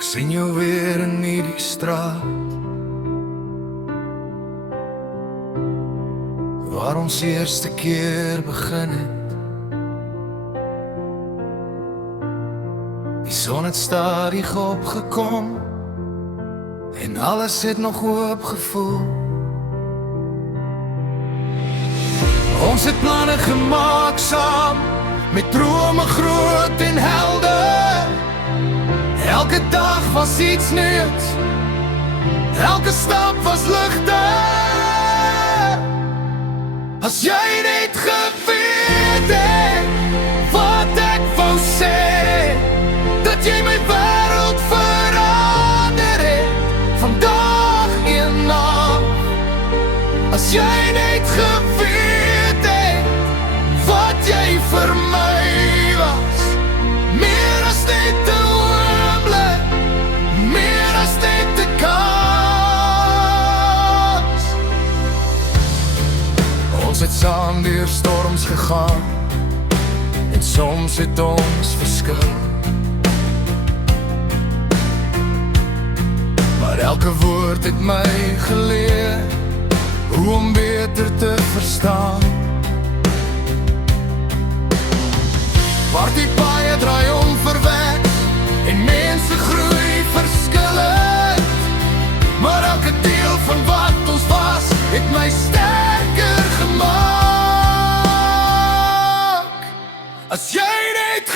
Ek sien jou weer in hierdie straat waar ons eerste keer begin het. Die son het stadig opgekom en alles het nog hoop gevoel. Ons het planne gemaak saam, met drome groot en helder. Elke dag was iets nuuts, elke stap was ligter. As jy net geweet het wat ek wou sê, dat jy my wêreld verander het vandag en nag. As jy net geweet het wat jy vir my was, meer as net 'n oomblik, meer as net 'n kans. Ons het saam deur storms gegaan en soms het ons verskil, maar elke woord het my geleer hoe om beter te verstaan. Waar die paaie draai onverweks en mense groei verskillend, maar elke deel van wat ons was het my sterker gemaak. As jy net